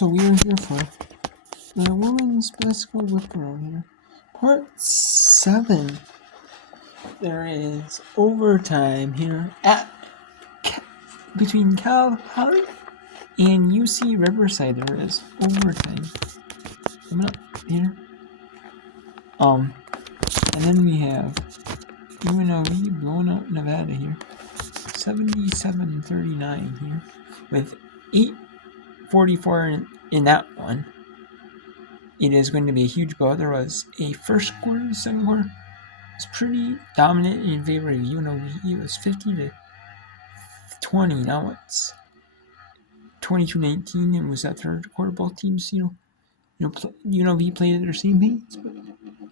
So we are here for the women's basketball whip around here. Part 7. There is overtime here between Cal Poly and UC Riverside. There is overtime coming up here. And then we have UNLV blowing out Nevada here, 77-39 here, with 8:44 in that one. It is going to be a huge blow. There was a first quarter, second quarter. It was pretty dominant in favor of UNLV. It was 50-20. Now it's 22-19. It was that third quarter. Both teams, UNLV played at their same pace, but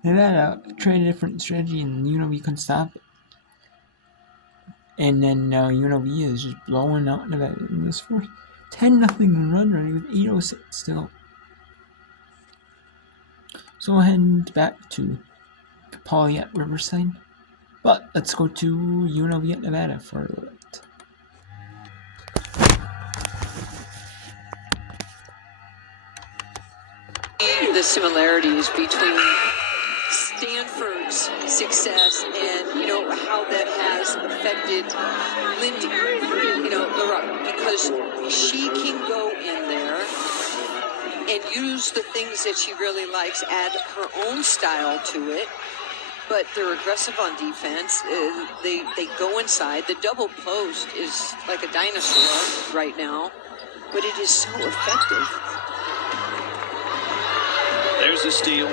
Nevada tried a different strategy, and UNLV couldn't stop it. And then now UNLV is just blowing out Nevada in this fourth. 10-0 run ready with 8:06 still. So we'll head back to Poly at Riverside. But let's go to UNLV at Nevada for a little bit. The similarities between Stanford's success and, how that has affected Lindy, because she can go in there and use the things that she really likes, add her own style to it, but they're aggressive on defense. They go inside. The double post is like a dinosaur right now, but it is so effective. There's a steal.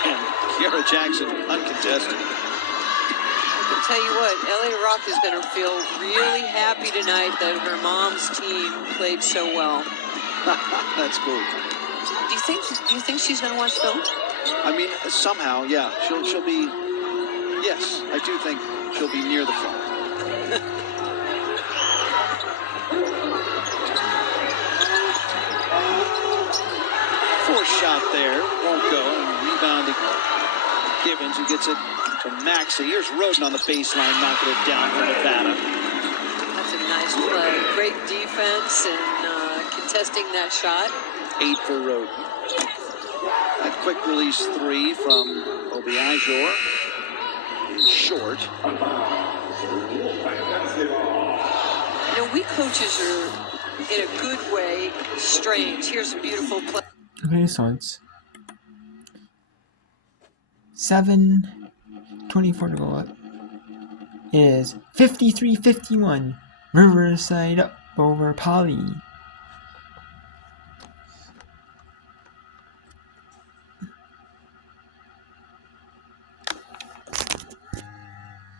And Kiara Jackson uncontested. I can tell you what, LA Rock is going to feel really happy tonight that her mom's team played so well. That's cool. Do you think she's going to watch film? I mean, somehow, yeah. She'll be. Yes, I do think she'll be near the phone. Force shot there, won't go. Rebounding Gibbons, who gets it to Maxey. Here's Roden on the baseline, knocking it down for Nevada. That's a nice play. Great defense and contesting that shot. 8 for Roden. A quick release 3 from Obiajor. Short. We coaches are, in a good way, strange. Here's a beautiful play. Okay, so it's 7:24 to go up. It is 53-51. Riverside up over Poly.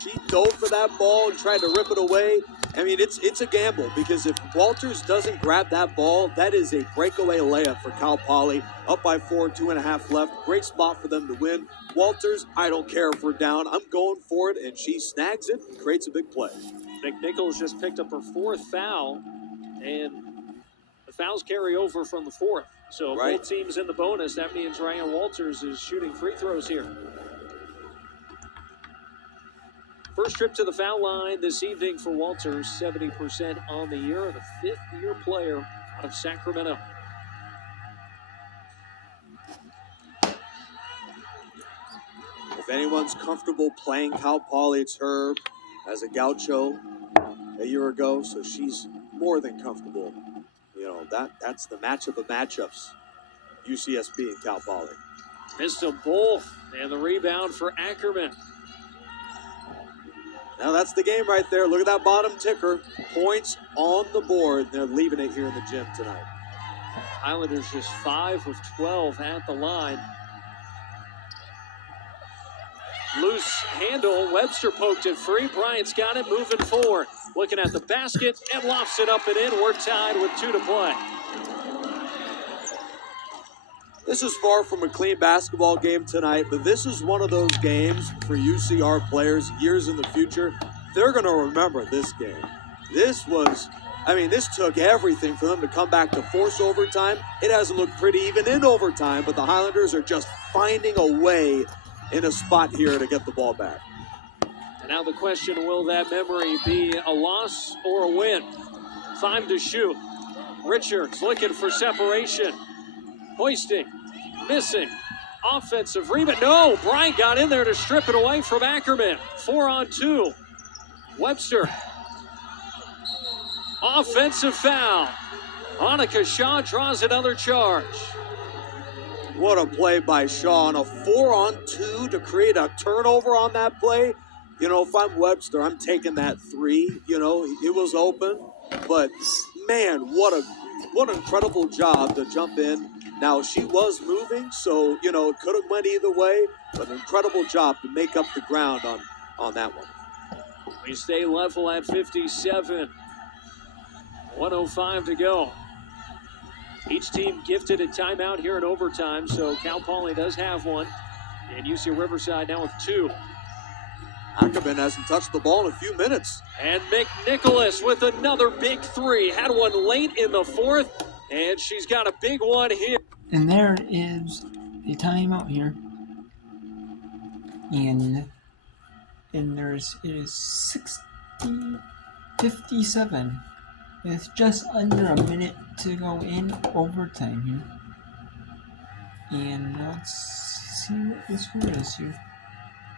She dove for that ball and tried to rip it away. I mean, it's a gamble, because if Walters doesn't grab that ball, that is a breakaway layup for Cal Poly. Up by 4, 2.5 left. Great spot for them to win. Walters, I don't care if we're down. I'm going for it, and she snags it and creates a big play. McNichols just picked up her 4th foul, and the fouls carry over from the 4th. So both teams in the bonus. That means Ryan Walters is shooting free throws here. First trip to the foul line this evening for Walters, 70% on the year, and a 5th-year player out of Sacramento. If anyone's comfortable playing Cal Poly, it's her, as a Gaucho a year ago, so she's more than comfortable. That's the matchup of matchups, UCSB and Cal Poly. Missed them both, and the rebound for Ackerman. Now that's the game right there. Look at that bottom ticker. Points on the board. They're leaving it here in the gym tonight. Islanders just 5 of 12 at the line. Loose handle. Webster poked it free. Bryant's got it, moving forward. Looking at the basket and lofts it up and in. We're tied with 2 to play. This is far from a clean basketball game tonight, but this is one of those games for UCR players years in the future. They're going to remember this game. This took everything for them to come back to force overtime. It hasn't looked pretty even in overtime, but the Highlanders are just finding a way in a spot here to get the ball back. And now the question, will that memory be a loss or a win? 5 to shoot. Richards looking for separation. Hoisting, missing. Offensive rebound. No, Bryant got in there to strip it away from Ackerman. 4-on-2. Webster. Offensive foul. Annika Shaw draws another charge. What a play by Shaw on a 4-on-2 to create a turnover on that play. You know, if I'm Webster, I'm taking that three. You know, it was open. But, man, what an incredible job to jump in. Now, she was moving, so, you know, it could have went either way. But an incredible job to make up the ground on that one. We stay level at 57. 1:05 to go. Each team gifted a timeout here in overtime, so Cal Poly does have one. And UC Riverside now with 2. Ackerman hasn't touched the ball in a few minutes. And McNicholas with another big 3. Had one late in the 4th, and she's got a big one here. And there is a timeout here. And it is 57. With just under a minute to go in overtime here. And let's see what the score is here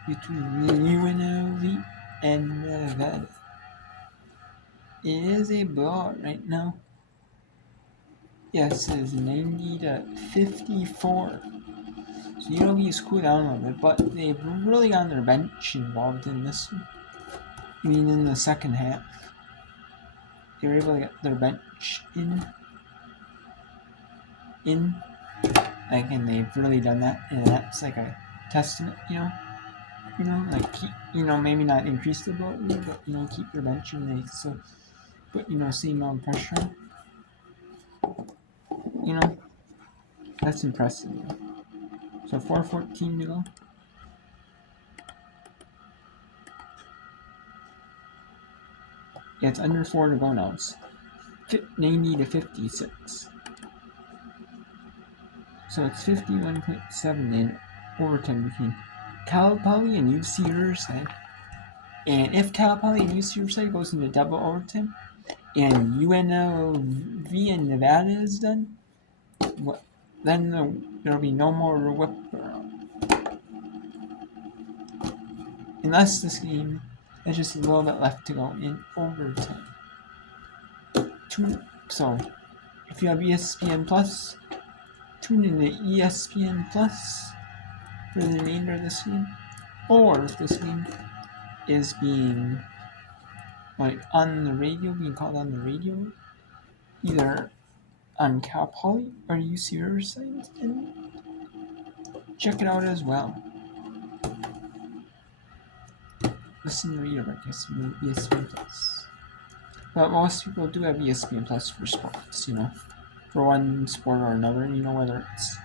between UNLV and Nevada. It is a blowout right now. Yes, it is 90-54. So UNLV is cooled down a little bit, but they've really gotten their bench involved in this one. I mean, in the second half. They were able to get their bench in. Like, and they've really done that, and that's like a testament, like maybe not increase the blowout, but keep your bench and they still put same amount of pressure. That's impressive. So 4:14 to go. Yeah, it's under 4 to go now. It's 90-56. So it's 51.7 in overtime between Cal Poly and UC Riverside. And if Cal Poly and UC Riverside goes into double overtime, and UNLV and Nevada is done, then there'll be no more whip around. Unless this game has just a little bit left to go in overtime. So, if you have ESPN Plus, tune in to ESPN Plus for the remainder of this game. Or if this game is being on the radio, being called on the radio, either on Cal Poly or UC Riverside, and check it out as well. Listen to radio broadcasts from ESPN Plus. But most people do have ESPN Plus for sports, for one sport or another, whether it's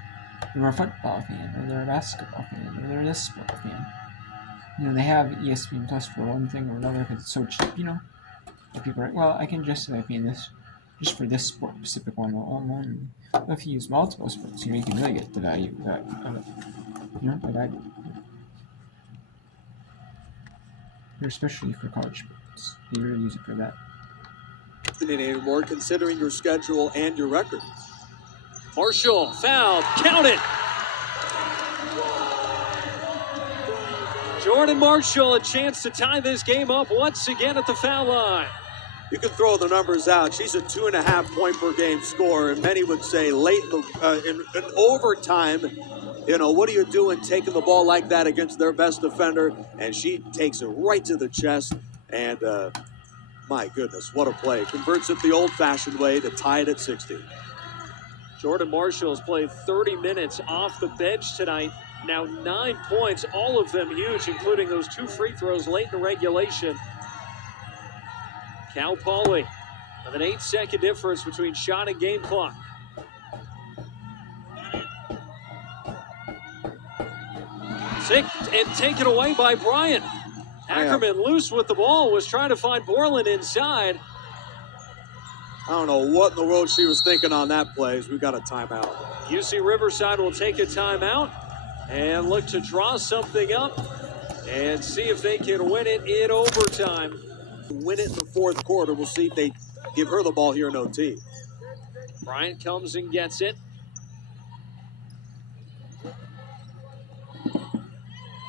they're a football fan, or they're a basketball fan, or they're this sport fan. They have ESPN Plus for one thing or another because it's so cheap, And people are like, well, I can justify paying this just for this sport specific one alone. But if you use multiple sports, you can really get the value of it. The value. Especially for college sports. You really use it for that. Anymore, considering your schedule and your record. Marshall, foul, count it! Jordan Marshall, a chance to tie this game up once again at the foul line. You can throw the numbers out. She's a 2.5 point per game scorer, and many would say late in overtime, what are you doing taking the ball like that against their best defender? And she takes it right to the chest, and my goodness, what a play. Converts it the old-fashioned way to tie it at 60. Jordan Marshall has played 30 minutes off the bench tonight. Now 9 points, all of them huge, including those 2 free throws late in regulation. Cal Poly with an 8-second difference between shot and game clock. And taken away by Bryant. Ackerman loose with the ball, was trying to find Borland inside. I don't know what in the world she was thinking on that play. We've got a timeout. UC Riverside will take a timeout and look to draw something up and see if they can win it in overtime. Win it in the fourth quarter. We'll see if they give her the ball here in OT. Bryant comes and gets it.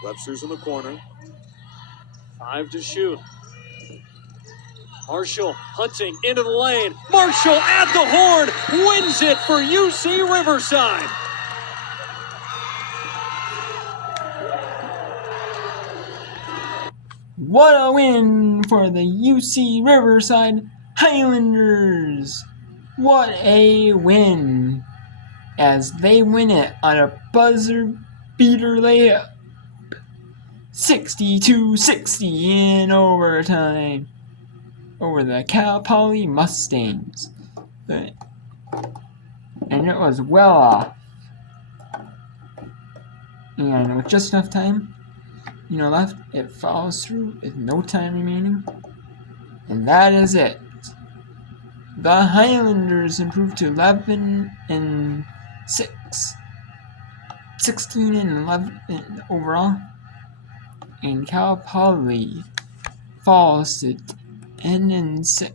Webster's in the corner. 5 to shoot. Marshall hunting into the lane. Marshall at the horn wins it for UC Riverside. What a win for the UC Riverside Highlanders! What a win! As they win it on a buzzer beater layup. 62-60 in overtime over the Cal Poly Mustangs. And it was well off. And with just enough time, left, it follows through with no time remaining. And that is it. The Highlanders improved to 11-6. 16-11 overall. And Cal Poly falls to 10-6.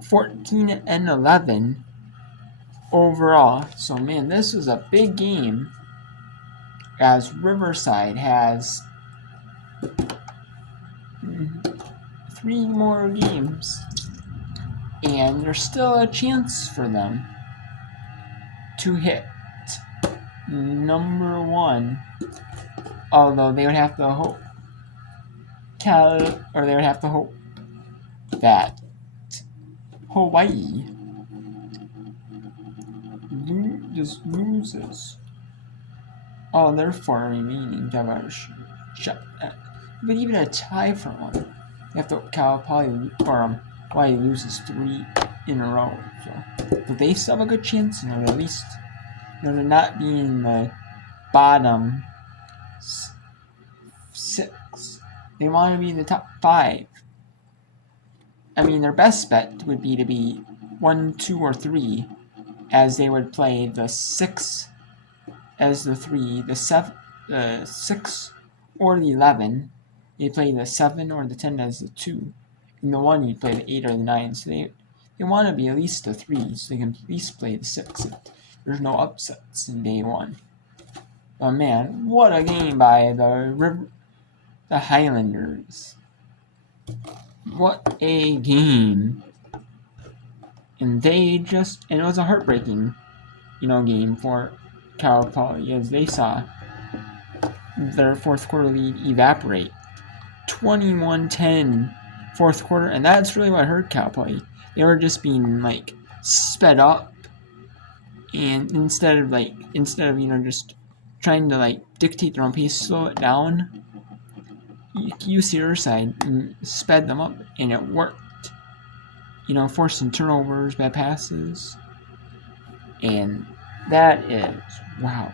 14-11 overall. So man, this was a big game, as Riverside has 3 more games, and there's still a chance for them to hit number 1, although they would have to hope that Hawaii just loses all their 4 remaining to have a shot at. But even a tie for one, you have to Cal Poly or Hawaii loses 3 in a row. But they still have a good chance, at least, to not be in the bottom 6. They want to be in the top 5. I mean, their best bet would be to be 1, 2, or 3, as they would play the 6 as the 3, the 7, the 6 or the 11. You play the 7 or the 10 as the 2. And the 1 you play the 8 or the 9. So they want to be at least the 3, so they can at least play the 6. There's no upsets in day 1. But man, what a game by the Highlanders. What a game. And it was a heartbreaking, game for Cal Poly, as they saw their 4th quarter lead evaporate. 21-10 4th quarter, and that's really what hurt Cal Poly. They were just being sped up, and instead of just trying to dictate their own pace, slow it down, UC Riverside sped them up, and it worked. Forcing turnovers, bad passes, and that is, wow,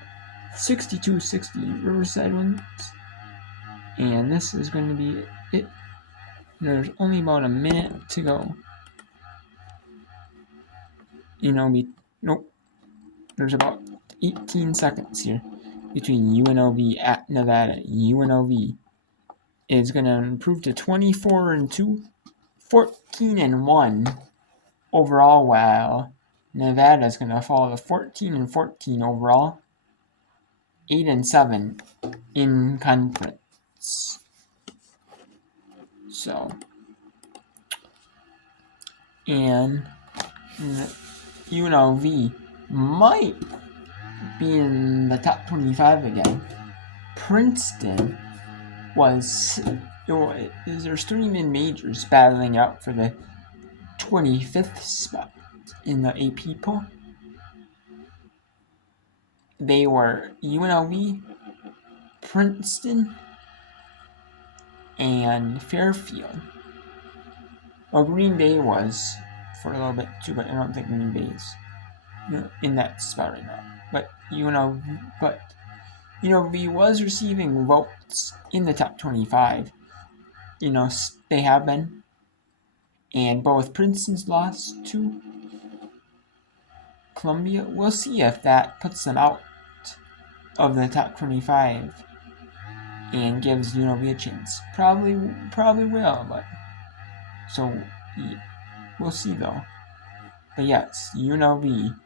62-60 Riverside wins. And this is going to be it. There's only about a minute to go. Nope. There's about 18 seconds here between UNLV at Nevada. UNLV is going to improve to 24-2, 14-1 overall, while Nevada is going to fall to 14-14 overall, 8-7 in conference. So, and UNLV might be in the top 25 again. Princeton there's 3 mid-majors battling out for the 25th spot in the AP poll. They were UNLV, Princeton, and Fairfield. Well, Green Bay was for a little bit too, but I don't think Green Bay is in that spot right now. But UNLV was receiving votes in the top 25. They have been. And both Princeton's lost to Columbia. We'll see if that puts them out of the top 25 and gives UNLV a chance. Probably will, but so yeah, we'll see though. But yes, UNLV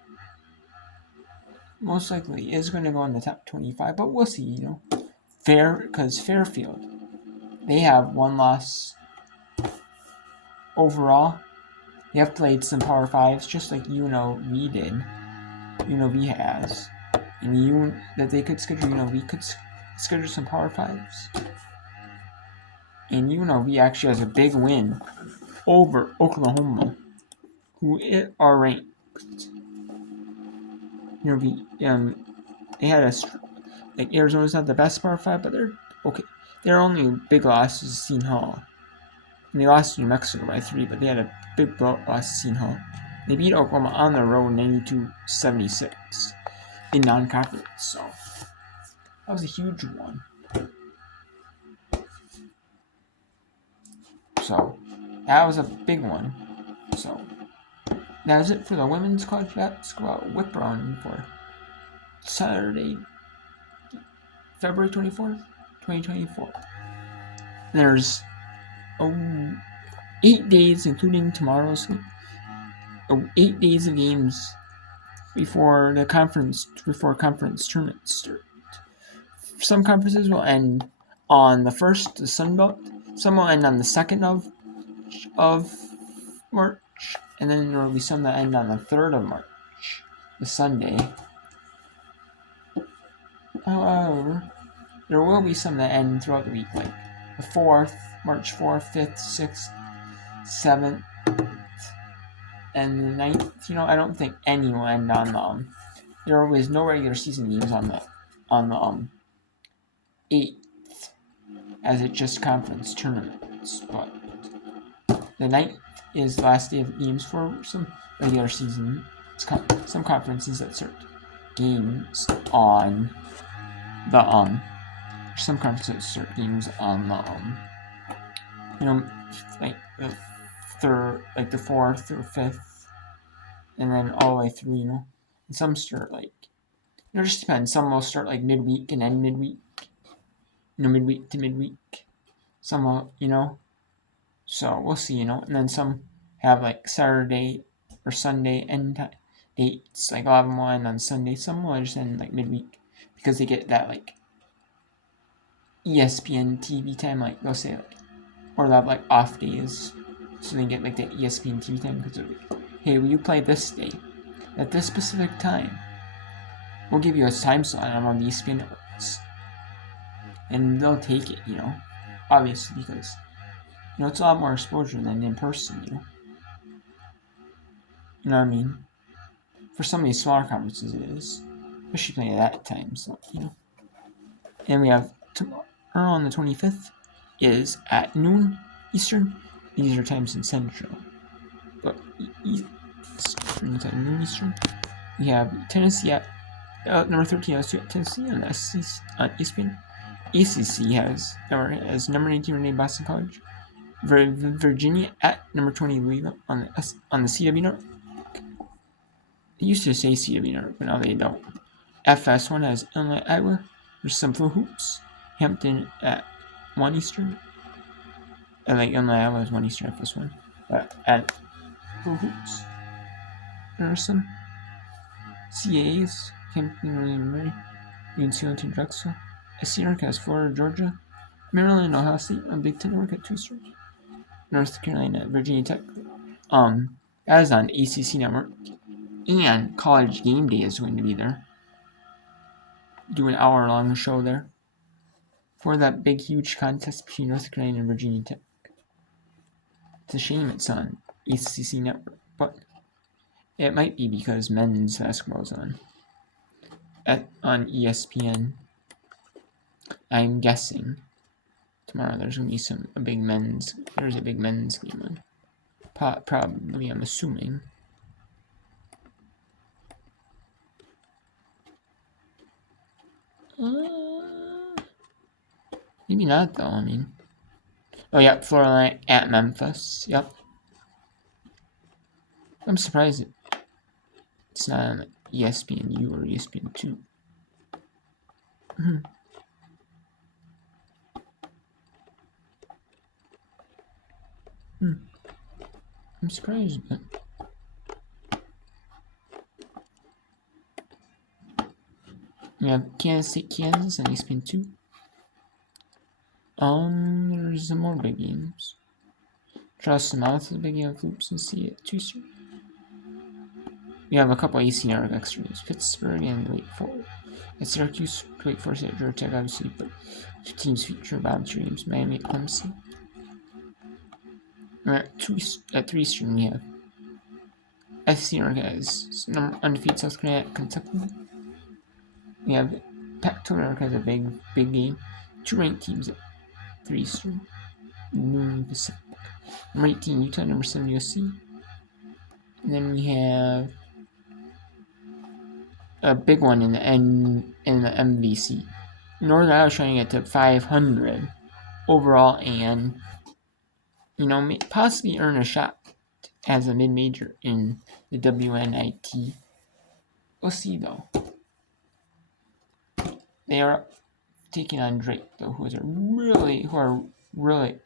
most likely is going to go in the top 25, but we'll see, because Fairfield, they have one loss overall. They have played some Power 5s just like UNLV did. UNLV has. And that they could schedule, UNLV could schedule some Power 5s. And UNLV actually has a big win over Oklahoma, who are ranked. They had Arizona's not the best Power 5, but they're okay. Their only big loss is Seton Hall. And they lost to New Mexico by 3, but they had a big loss to Seton Hall. They beat Oklahoma on the road 92-76 in non-conference, so that was a huge one. So that was a big one. So that was it for the women's college basketball whip round for Saturday, February 24th, 2024. There's 8 days, including tomorrow's 8 days of games before conference tournaments start. Some conferences will end on the 1st, the Sun Belt. Some will end on the 2nd of March, and then there will be some that end on the 3rd of March, the Sunday. However, there will be some that end throughout the week, like the 4th, March 4th, 5th, 6th, 7th, and the 9th. I don't think any will end on there was no regular season games on the 8th, as it's just conference tournaments. But the 9th is the last day of games for some regular season. Some conferences that start games on the some conferences start games on the like the 3rd, like the 4th or 5th, and then all the way through. And some start it just depends. Some will start midweek and end midweek. Midweek to midweek. Some will, so we'll see, and then some have Saturday or Sunday end dates. A lot of them will end on Sunday. Some will just end midweek because they get that ESPN TV time. They'll say or they'll have off days, so they get that ESPN TV time because they're hey, will you play this day at this specific time? We'll give you a time slot on one of the ESPN networks, and they'll take it, obviously because it's a lot more exposure than in person, You know what I mean? For some of these smaller conferences, it is, especially playing at that time. So And we have tomorrow on the 25th is at noon Eastern. These are times in Central, but noon Eastern. We have Tennessee at number 13 LSU at Tennessee on ESPN. ACC has number 19 Renee Boston College. Virginia at number 20 Louisville on the CW network. They used to say CW network, but now they don't. FS1 has Illinois Iowa. There's some full hoops. Hampton at 1 Eastern. Illinois Iowa is 1 Eastern FS1. But at full hoops, there are some CAAs. Hampton, William Mary, UNC Linton Drexel. SC Network has Florida, Georgia. Maryland and Ohio State on Big Ten Network at 2 Eastern. North Carolina, Virginia Tech. That is on ACC Network. And College Game Day is going to be there. Do an hour-long show there for that big, huge contest between North Carolina and Virginia Tech. It's a shame it's on ACC Network, but it might be because men's basketball is on ESPN. I'm guessing tomorrow there's going to be a big men's game on. Probably, I'm assuming. Maybe not, though. Oh, yeah, Florida at Memphis. Yep. I'm surprised it's not on ESPNU or ESPN2. I'm surprised, but We have Kansas State, Kansas, and ESPN 2. There's some more big games. Trust them out to the big game of hoops and see it too soon. We have a couple AC Network extra games. Pittsburgh and Wake Forest. At Syracuse, Wake Forest at Georgia Tech, obviously, but two teams feature bounce games. Miami at Clemson. At 3 Eastern, we have SC Network as undefeated South Carolina at Kentucky. We have Pac-12 Network has a big game. 2 ranked teams at 3 Eastern. Noon Pacific. Number 18, Utah. Number 7, USC. And then we have a big one in the MVC. Northern Iowa trying to get to 500 overall and, possibly earn a shot as a mid-major in the WNIT. We'll see, though. They are taking on Drake, though, who are really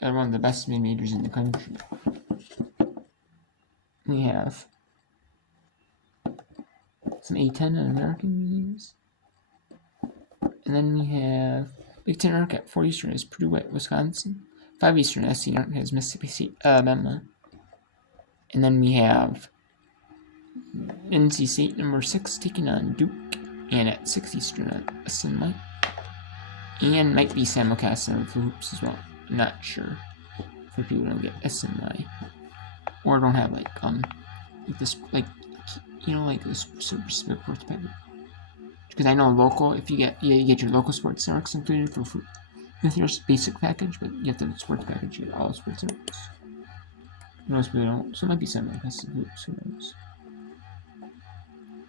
one of the best mid-majors in the country. We have some A10 and American games. And then we have Big Ten Arc at 4 Eastern is Purdue at Wisconsin. 5 Eastern SC Arc has Mississippi State, Alabama. And then we have NC State number 6 taking on Duke. And at 6 Eastern at SNY. And might be simulcast on hoops as well. I'm not sure. For people who don't get SNY. Or don't have this super sports package. Because I know local, if you get your local sports networks included for food with your basic package, but you have the sports package, you get all the sports networks. Most people don't, so it might be simulcast on hoops, who knows.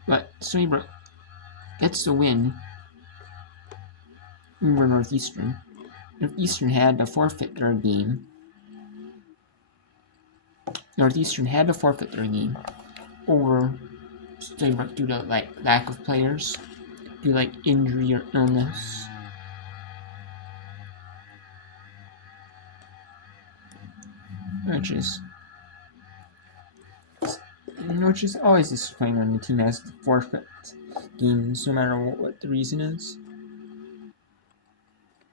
But Stony Brook gets the win over Northeastern. Northeastern had to forfeit their game. Over Stony Brook due to lack of players, due to injury or illness. Which is always disappointing when the team has to forfeit games, no matter what the reason is.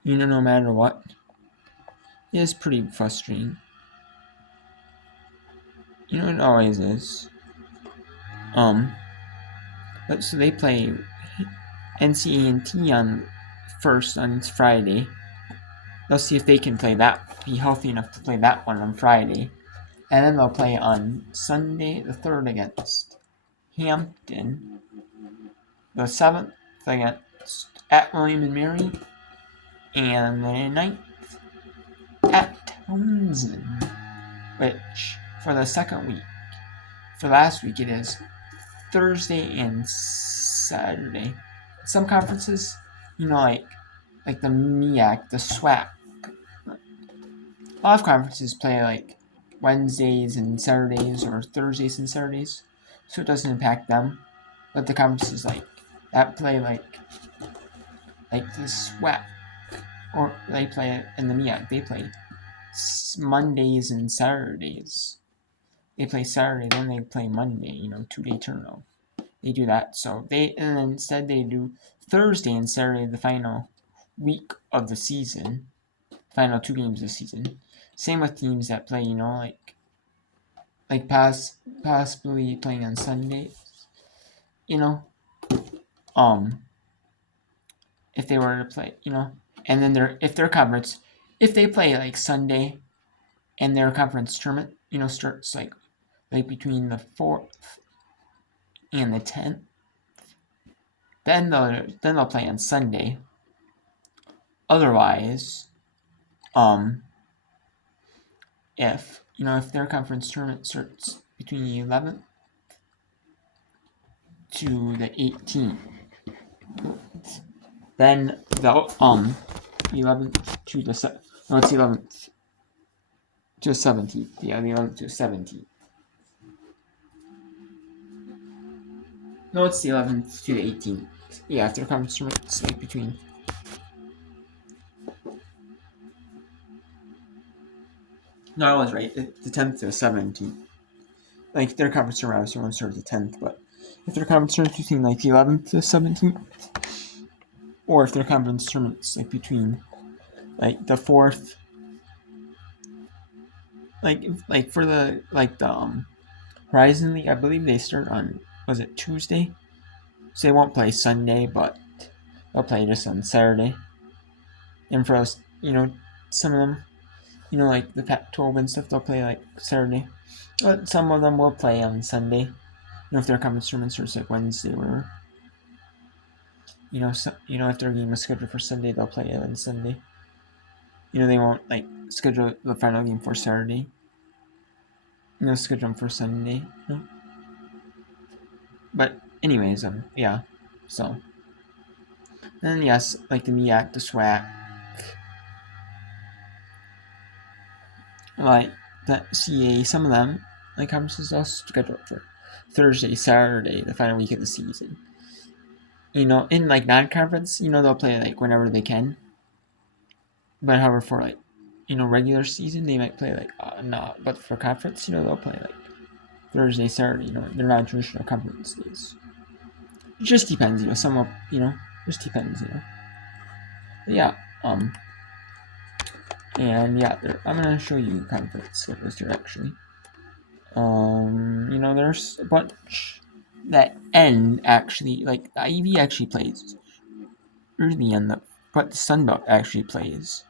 No matter what. It is pretty frustrating. It always is. But so they play NCAA on Friday. They'll see if they can be healthy enough to play that one on Friday. And then they'll play on Sunday the 3rd against Hampton. The 7th against at William & Mary. And the 9th at Townsend. Which, for the second week, for last week it is Thursday and Saturday. Some conferences, like the MEAC, the SWAC. A lot of conferences play Wednesdays and Saturdays or Thursdays and Saturdays, so it doesn't impact them. But the conferences that play the SWAC, or they play in the MEAC, they play Mondays and Saturdays. They play Saturday, then they play Monday, 2-day turnover. They do that, and then instead they do Thursday and Saturday, the final week of the season, final 2 games of the season. Same with teams that play, possibly playing on Sunday, if they were to play, and then if they play Sunday, and their conference tournament, starts between the 4th and the 10th, then they'll play on Sunday. Otherwise, if their conference tournament starts between the 11th to the 18th, then they'll 11th to the 11th to the 17th. Yeah, the 11th to the 17th. No, it's the 11th to the 18th. Yeah, after conference tournaments, between. No, I was right. The 10th to the 17th. Their conference tournament, obviously, won't start the 10th, but if their conference tournament between the 11th to the 17th, or if their conference tournaments like between like the 4th, like for the Horizon League, I believe they start on, was it Tuesday? So they won't play Sunday, but they'll play just on Saturday. And for us, some of them, like the Pac-12 and stuff, they'll play like Saturday. But some of them will play on Sunday. If their conference tournaments are like Wednesday, or if their game is scheduled for Sunday, they'll play it on Sunday. They won't like schedule the final game for Saturday. Schedule them for Sunday. But anyways, yeah. So, and yes, like the MEAC, the SWAC, like the CA, some of them, like conferences, they'll schedule it for Thursday, Saturday, the final week of the season. In like non-conference, they'll play like whenever they can. But however, for like, regular season, they might play like not. But for conference, they'll play like Thursday, Saturday. They're non-traditional conference days. It just depends, Some of, just depends, But yeah, and yeah, I'm gonna show you conference schedules here actually. There's a bunch that end actually, like the Ivy actually plays early but the Sunbelt actually plays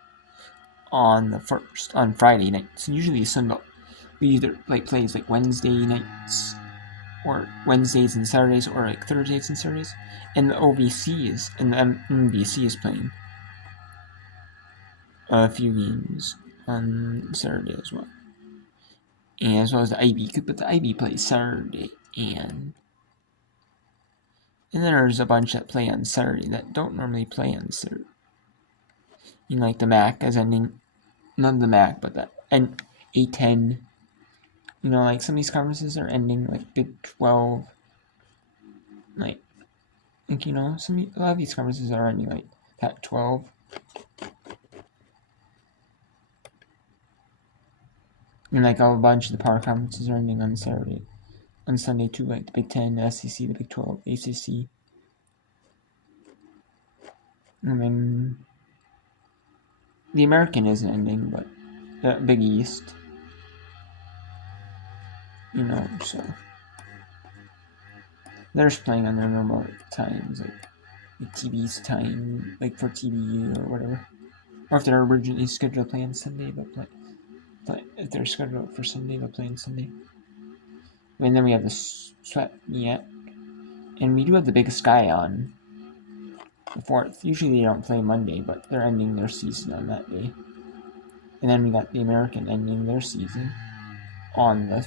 on the 1st, on Friday nights. Usually Sunbelt either like plays like Wednesday nights, or Wednesdays and Saturdays, or like Thursdays and Saturdays, and the OVC and the MVC is playing a few games on Saturday as well. And as well as the IB, but the IB plays Saturday, and there's a bunch that play on Saturday that don't normally play on Saturday. Like the MAC is ending, not the MAC, but the A10. Like some of these conferences are ending, like Big 12. A lot of these conferences are ending, like Pac-12. And like a bunch of the power conferences are ending on Saturday. On Sunday too, like the Big 10, the SEC, the Big 12, ACC. And then the American isn't ending, but the Big East. So they're just playing on their normal times, like TB's time, like for TBU or whatever. Or if they're originally scheduled to play on Sunday, they'll play. If they're scheduled for Sunday, they'll play on Sunday. And then we have the SWAT MEAC. And we do have the Big Sky on the 4th. Usually they don't play Monday, but they're ending their season on that day. And then we got the American ending their season on the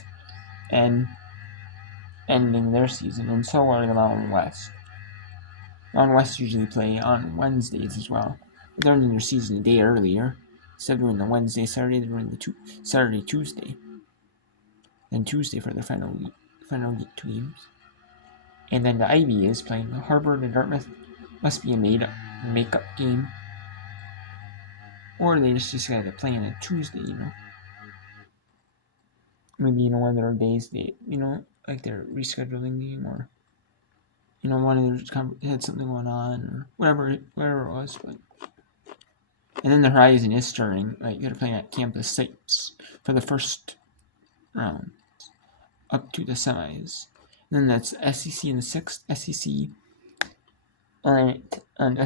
ending their season, and so are the Mountain West. Mountain West usually play on Wednesdays as well. But they're ending their season a day earlier. Instead of doing the Wednesday, Saturday, they're doing the Saturday, Tuesday. Then Tuesday for their final 2 games. And then the Ivy is playing Harvard and Dartmouth. Must be a make-up game. Or they just gotta play on a Tuesday, Maybe, one of their days they, like they're rescheduling game, or, one of them had something going on, or whatever it was, but. And then the Horizon is starting, like they're playing at campus sites for the first round, up to the semis. And then that's SEC in the 6th, SEC on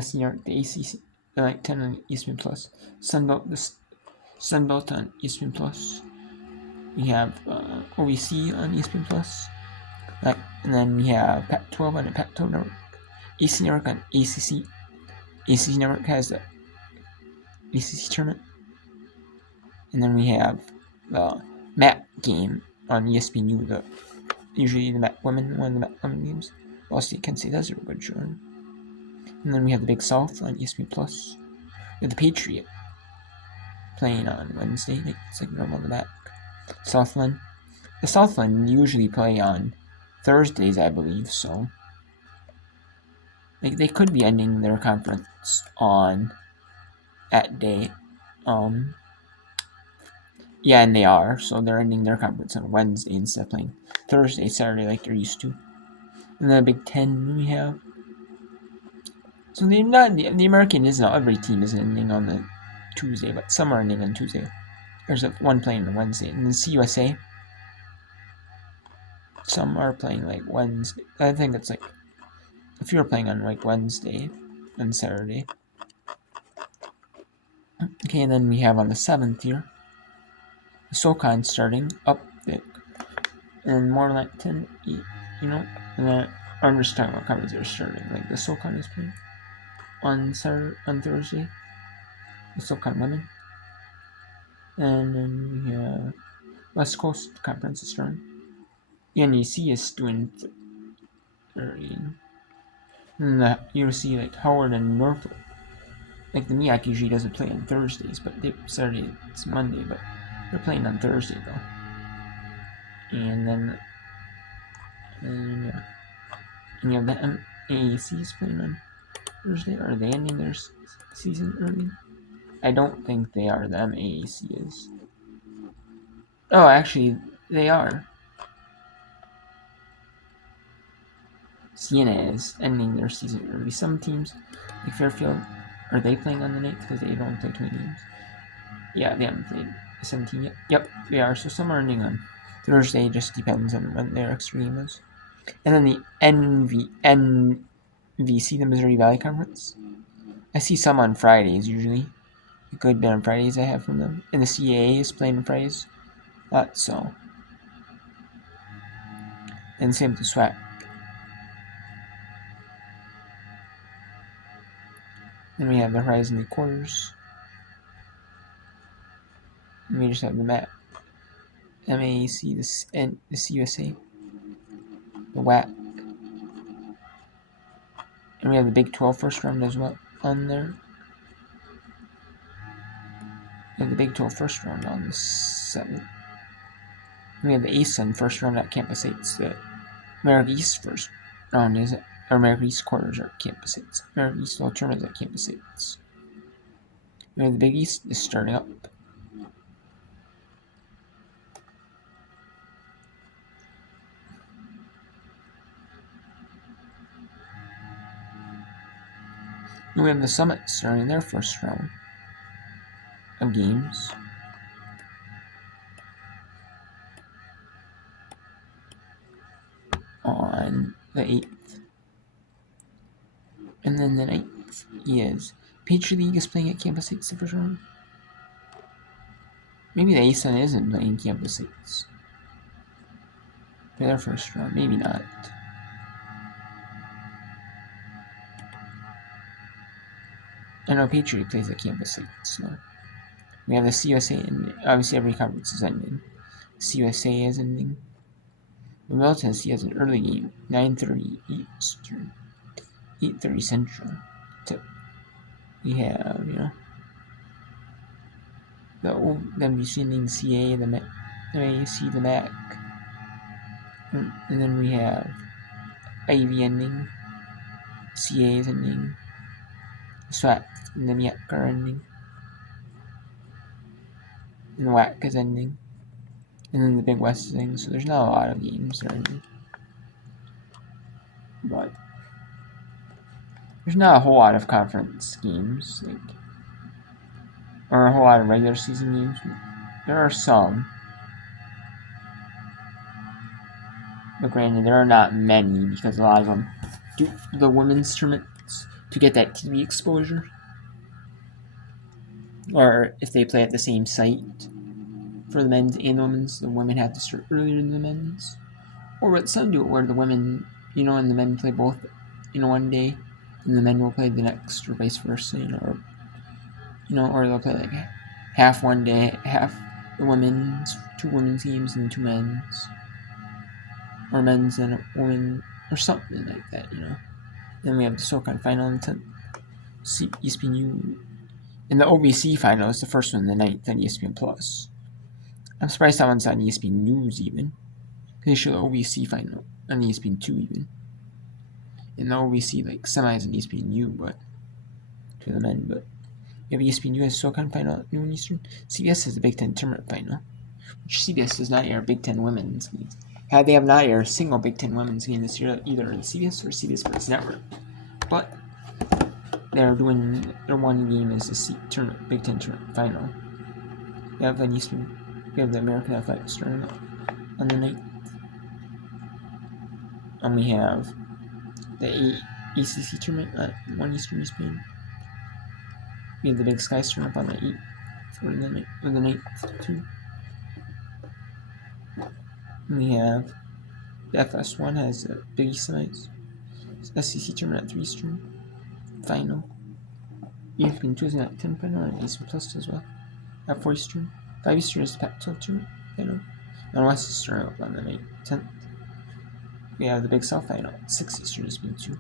SER, the ACC, like 10 on ESPN Plus, Sunbelt on ESPN Plus. We have OVC on ESPN Plus, and then we have Pac-12 on the Pac-12 network, AC Network on ACC. ACC Network has the ACC tournament, and then we have the MAC game on ESPNU. Usually the MAC women, one of the MAC women games. Ball State, Kent State, that's a good show. And then we have the Big South on ESPN Plus. We have the Patriot playing on Wednesday night. It's like normal in the back. Southland. The Southland usually play on Thursdays, I believe, so they could be ending their conference on that day. Yeah, and they are, so they're ending their conference on Wednesday instead of playing Thursday, Saturday like they're used to. And then the Big 10 we have So the American is not every team is ending on the Tuesday, but some are ending on Tuesday. There's one playing on Wednesday, and the CUSA. Some are playing like Wednesday. I think it's like if you're playing on like Wednesday and Saturday. Okay, and then we have on the 7th here, SoCon starting up thick, and more like 10, 8, you know, and then I'm just talking about companies that are starting. Like the SoCon is playing on Thursday, the SoCon women, and then we have West Coast Conference is starting. The NEC is doing 30, and the UC like Howard and Norfolk. Like the MEAC usually doesn't play on Thursdays, but Saturday it's Monday, but they're playing on Thursday though. And then you have the AAC is playing on Thursday. Are they ending their season early? I don't think they are. The MAAC is. Oh, actually, they are. Siena is ending their season early. Some teams, like Fairfield, are they playing on the 9th because they don't play 20 games? Yeah, they haven't played 17 yet. Yep, they are. So some are ending on Thursday. Just depends on when their extra game is. And then the NVC, the Missouri Valley Conference. I see some on Fridays usually. A good bit on Fridays I have from them. And the CAA is playing on Fridays. Thought so. And same with the SWAC. Then we have the Horizon League quarters. And we just have the MAC, MAAC, and the CUSA, the WAC. And we have the Big 12 first round as well on there. We have the Big 12 first round on the 7th. We have the ASUN first round at Campus 8. The America East first round is or America East quarters are at Campus 8. America East all tournaments at Campus 8. We have the Big East is starting up. And we have the Summit starting their first round of games. On the 8th. And then the 9th is Patriot League is playing at Campus 8's the first round. Maybe the ASUN isn't playing Campus 8's for their first round. Maybe not. I know Patriot plays at Campus 8, so we have the CUSA, and obviously every conference is ending. CUSA is ending. Memorial Tennessee has an early game, 9:30 Eastern, 8:30 Central. So we have, the WC ending, the CA, the MAC, the MAC. And then we have Ivy ending, CA is ending, SWAT and the MEAC are ending, and the WAC is ending, and then the Big West is ending, so there's not a lot of games that are ending. But there's not a whole lot of conference games, or a whole lot of regular season games. There are some, but granted, there are not many because a lot of them do the women's tournaments to get that TV exposure, or if they play at the same site for the men's and the women's, the women have to start earlier than the men's, or what some do it where the women, and the men play both, one day, and the men will play the next, or vice versa, or they'll play like half one day, half the women's, 2 women's games and 2 men's, or men's and a woman, or something like that, Then we have the SoCon final on 10th, ESPNU, and the OVC final is the first one, the 9th on ESPN Plus. I'm surprised that one's on ESPN News even. They show the OVC final on ESPN2 even. And the OVC semis on ESPNU, but to the men. But you have ESPNU has SoCon final at noon Eastern. CBS has the Big Ten tournament final, which CBS does not air Big Ten women's games. They have not aired a single Big Ten women's game this year, either on CBS or CBS Sports Network. But their one game is the Big Ten tournament final. We have an Eastern. We have the American Athletics tournament on the 9th. And we have the ACC tournament at 1 Eastern Spain. We have the Big Sky tournament on the 8th or the 9th too. And we have the FS1 has the Big East semis. SEC tournament at 3 Eastern. Final. ESPN 2 is at 10 final and ESPN Plus as well. At 4 Eastern. 5 Eastern is the Pac-12 tournament final. And West Eastern on the 10th. We have the Big South final at 6 Eastern ESPN 2.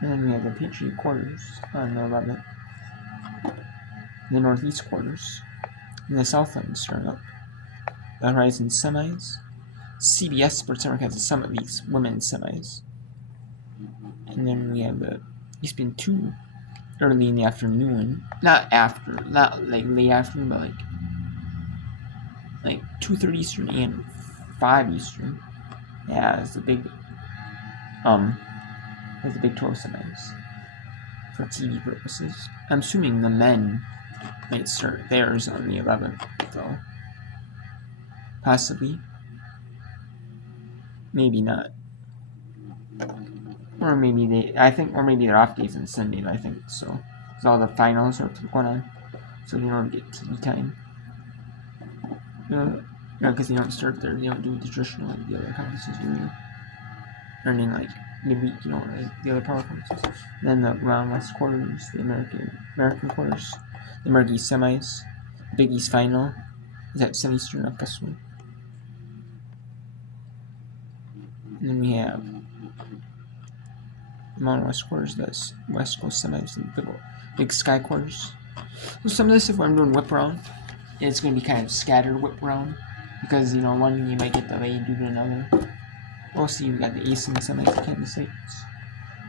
And then we have the Patriot quarters on the 11th. The Northeast quarters. And the Southland starting up. The Horizon semis. CBS Sports Network has the Summit League's women's semis. And then we have the ESPN 2 early in the afternoon. Not like late afternoon, but like 2:30 Eastern and 5 Eastern as the Big 12 semis for TV purposes. I'm assuming the men might start theirs on the 11th, though. Possibly. Maybe not. Or maybe they're off days on Sunday, I think so. Because all the finals are going on. So they don't get TV time. Because they don't start there. They don't do the traditional like the other conferences do. Earning like midweek, like the other power conferences. And then the Round West quarters, the American quarters, the American East semis, the Big East final is at 7 Eastern at +1. And then we have the Mountain West quarters, the West Coast semis, and the Big Sky quarters. So some of this, if I'm doing whip around, it's going to be kind of scattered whip around because one you might get delayed due to another. We'll see. We got the Ace in the semis at Kansas State.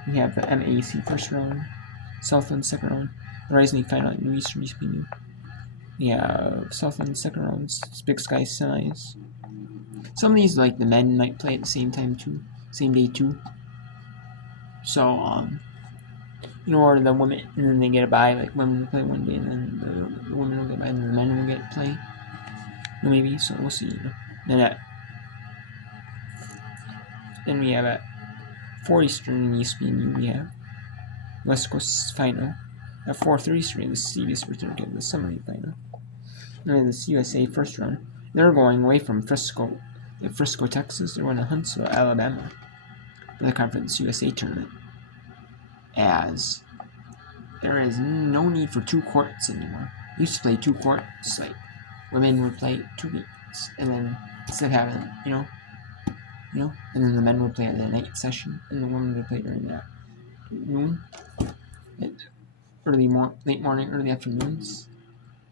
We have the MAC first round, Southland second round, the Rising League final at New Eastern ESPN. We have Southland second round, Big Sky semis. Some of these, like the men, might play at the same time too, same day too. So, or the women, and then they get a bye. Like women will play one day, and then the women will get a bye, and then the men will get to play. Maybe. So we'll see. Then we have at 4 Eastern in ESPN, we have West Coast final. At 4:30 Eastern, the CBS return to the Summer League final. And then the CUSA first round. They're going away from Frisco, Texas. They're going to Huntsville, Alabama, for the Conference USA tournament. As there is no need for 2 courts anymore. You used to play 2 courts, like women would play 2 games, and then instead of having, and then the men would play at the night session, and the women would play during that noon, late morning, early afternoons.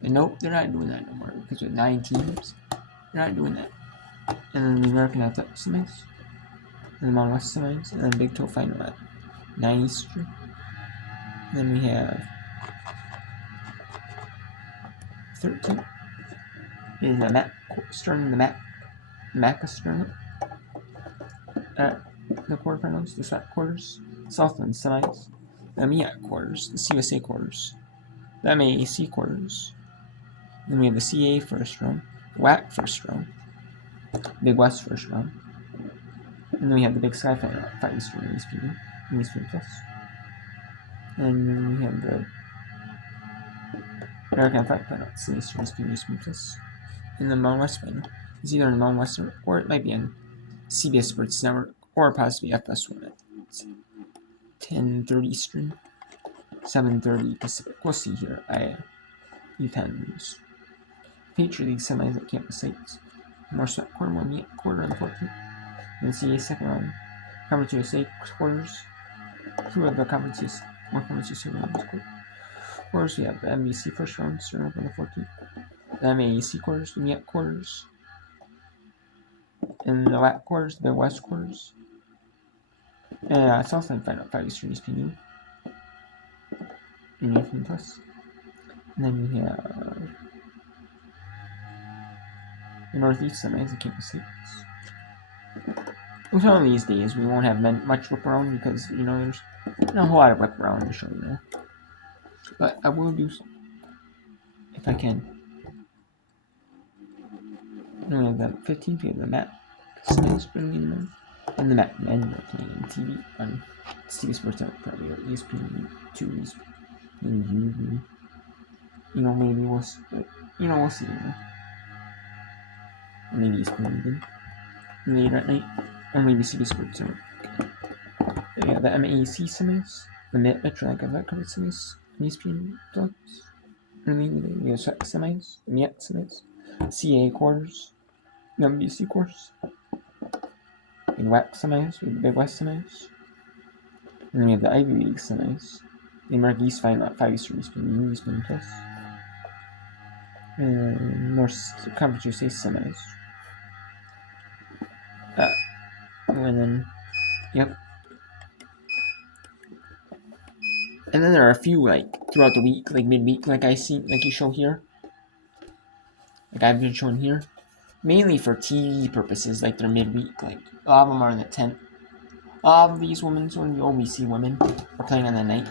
And nope, they're not doing that no more because with 9 teams, they're not doing that. And then the American Athletics semis, and the Mountain West semis, and then Big 12 final at 9 Eastern. And then we have 13 is the MAC starting the MAC tournament at the quarterfinals, the SWAC quarters, Southland semis, the MEAC quarters, the CUSA quarters, the MAAC quarters. Then we have the CA first round, WAC first round, Big West first round, and then we have the Big Sky final at 5 Eastern and ESPN Plus. And then we have the American Athletic final at 6 Eastern and ESPN Plus. And the Mountain West final is either on the Mountain West or it might be on CBS Sports Network or possibly FS1 at 10:30 Eastern, 7:30 Pacific. We'll see here. U10 Patriot League semis at campus sites. North Sweat quarter, one quarter on the 14th. And CA second round. Conference USA quarters. 2 of the conferences. One conference USA rounds quarters. We have the NBC first round starting up on the 14th. The MAAC quarters, the MEAC quarters. And the WAC quarters, the Big West quarters. And Southland final at 5 Eastern ESPN and ESPN Plus. And then we have the Northeast semis at campus sites. With some of these days, we won't have much whip around because, there's not a whole lot of whip around to show you there. But I will do so if I can. We have the 15th, we have the Matt Smith's bringing and the Matt men are playing on TV on TV Sports Network, probably, or ESPN 2. Maybe we'll see. We'll see. Maybe ESPN even later at night, or maybe TV Sports Network. Yeah, the MAC semis, the Metrolinx of that covered semis, ESPN Plus. We have semis, MET semis, CA quarters, WBC quarters, and WAC semis, we have the Big West semis, and we have the Ivy League semis, the American East final at 5 Eastern, ESPN Plus, and more Conference USA semis. And then, yep. And then there are a few, throughout the week, midweek, like you show here. Like I've been showing here. Mainly for TV purposes, they're midweek. A lot of them are in the 10th. A lot of these women, so the OBC women, are playing on the night.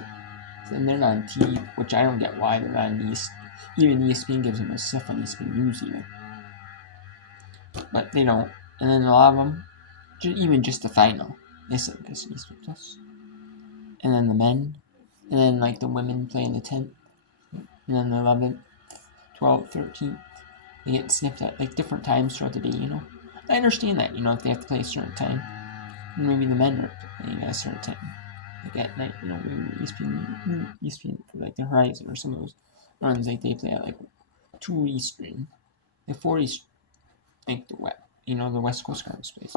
And they're not on TV, which I don't get why they're not on ESPN. Even ESPN gives them a stuff on ESPN News even. But they don't. And then a lot of them, even just the final. This is ESPN Plus. And then the men. And then the women play in the 10th. And then the 11th, 12th, 13th. They get snipped at different times throughout the day, I understand that, if they have to play a certain time. Maybe the men are playing at a certain time. At night, maybe ESPN for the Horizon or some of those runs, they play at 2 Eastern, 4 Eastern, the West Coast Conference plays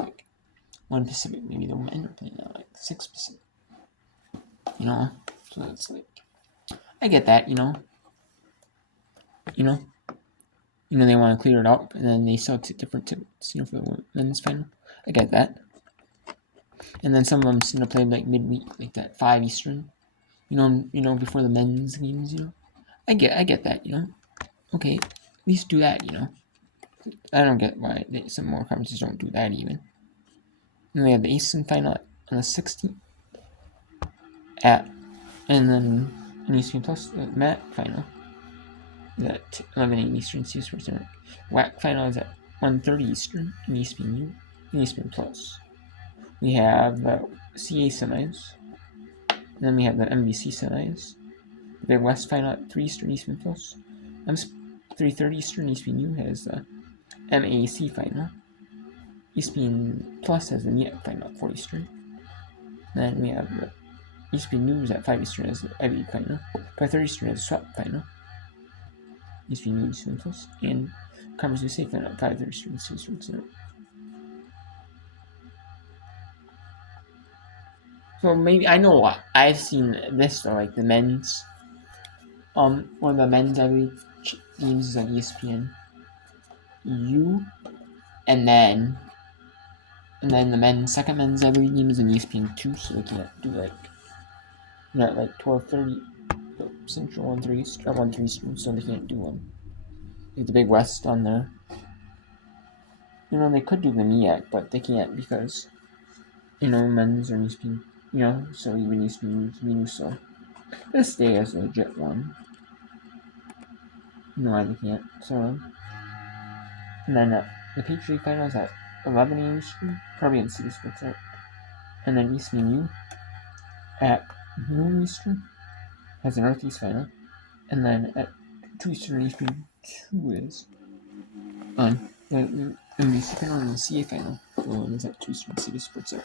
1 Pacific, maybe the men are playing at 6 Pacific. So it's I get that, they want to clear it up, and then they sell different tickets, for the men's final. I get that. And then some of them play midweek, that 5 Eastern, before the men's games, I get that, Okay, at least do that, I don't get why some more conferences don't do that even. And they have the Eastern final on the 16th and then an Eastern Plus MAT final at 11 a.m. Eastern, WAC final is at 1:30 Eastern in ESPN Plus. We have the CA semis, and then we have the NBC semis. The Big West final at 3 Eastern, ESPN Plus. 3:30 Eastern, ESPN has the MAC final. ESPN Plus has the MEAC final at 4 Eastern. Then we have the ESPN News at 5 Eastern as the Ivy League final. 5:30 Eastern as the SWAP final. ESPN News, ESPN Plus, and Conference USA final at 5:30 Eastern, ESPN. So maybe I know I've seen this though, the men's. One of the men's Ivy League games is on ESPN U, and then the second men's Ivy League game is on ESPN 2, so they can't do at 12:30 Central, 1:3 Eastern, so they can't do one. The Big West on there. They could do the MEAC, but they can't because men's are ESPN. So even ESPN News, so this day is a legit one. No, they can't. So, and then the Patriot finals at 11 a.m. Eastern, probably in City Sports Art. And then ESPN U at noon Eastern has the Northeast final. And then at 2 Eastern, ESPN 2 is on the NBC final and the CA final. The one is at 2 Eastern, City Sports Art.